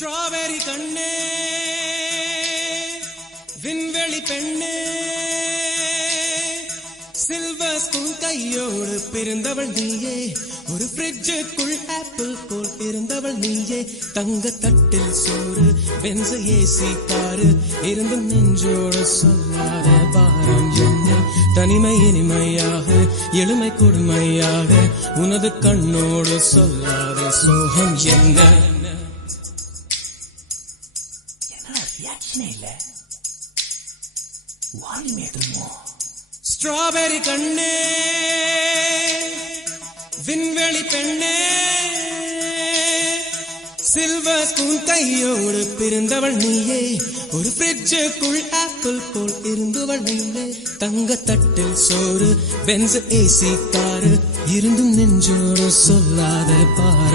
strawberry கண்ணே விண்வெளி பெண்ணே சில்வர் ஸ்பூன் கையோடு பிறந்தவள் நீயே ஒரு ஃப்ரிட்ஜுக்குள் ஆப்பிள் போல் இருந்தவள் நீயே தங்க தட்டில் சோறு பென்ச ஏசி காரு இருந்து நெஞ்சோடு சொல்லாத பாரம் என்ன தனிமை இனிமையாக எளிமை கொடுமையாக உனது கண்ணோடு சொல்லாத சோகம் என்ன ஸ்ட்ராபெரி கண்ணே விண்வெளி பெண்ணே சில்வர் ஸ்பூன் கையோடு பிறந்தவள் நீயே ஒரு ஃப்ரிட்ஜுக்குள் ஆப்பிள் போல் இருந்தவள் நீயே தங்க தட்டில் சோறு பென்ஸ் ஏசி காரு இருந்தும் நெஞ்சோடு சொல்லாத பாரு